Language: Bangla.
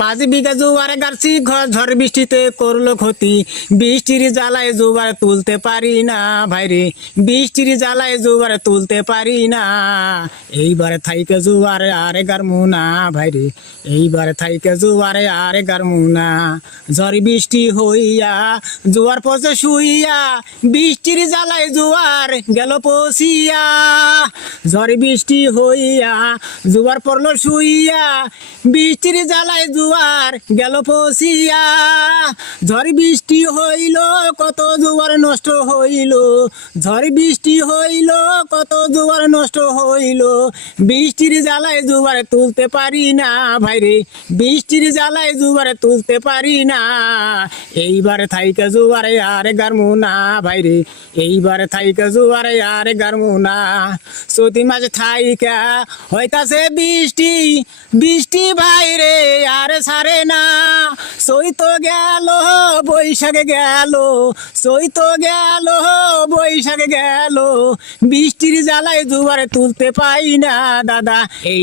5 বিঘা জোয়ারে গাড়ছি ঝড় বৃষ্টিতে করলো ক্ষতি, বৃষ্টির জ্বালায় জোয়ার তুলতে পারি না ভাইরে, বৃষ্টির জ্বালায় জোয়ার তুলতে পারি না। এইবারে থাইকে জোয়ারে আরে গারমু না ভাইরে, এইবারে থাইকে জোয়ারে আরে গারমু না। ঝড় বৃষ্টি হইয়া জোয়ার পচে শুইয়া, বৃষ্টির জ্বালায় জোয়ার গেল পচিয়া। ঝড় বৃষ্টি হইয়া জোয়ার পড়লো শুইয়া, বৃষ্টির জ্বালায় জোয়ার গেল পচিয়া। ঝড় বৃষ্টি হইল কত জোয়ার নষ্ট হইল, ঝড় বৃষ্টি হইল কত জোয়ার নষ্ট হইল। বৃষ্টির জ্বালায় জোয়ার তুলতে পারি না ভাইরে, বৃষ্টির জ্বালায় জোয়ার তুলতে পারি না। এইবারে থাইকে জোয়ারে আরে গারমু না ভাইরে, এইবারে থাইকে জোয়ারে আরে গারমু না। চৈতি মাঝে থাইকা হইতাছে বৃষ্টি, বৃষ্টি ভাইরে আরে সারে না। চৈত গেল বৈশাখ গেল, চৈত গেল বৈশাখ গেল, বৃষ্টির জ্বালায় জোয়ার তুলতে পাই না দাদা। এই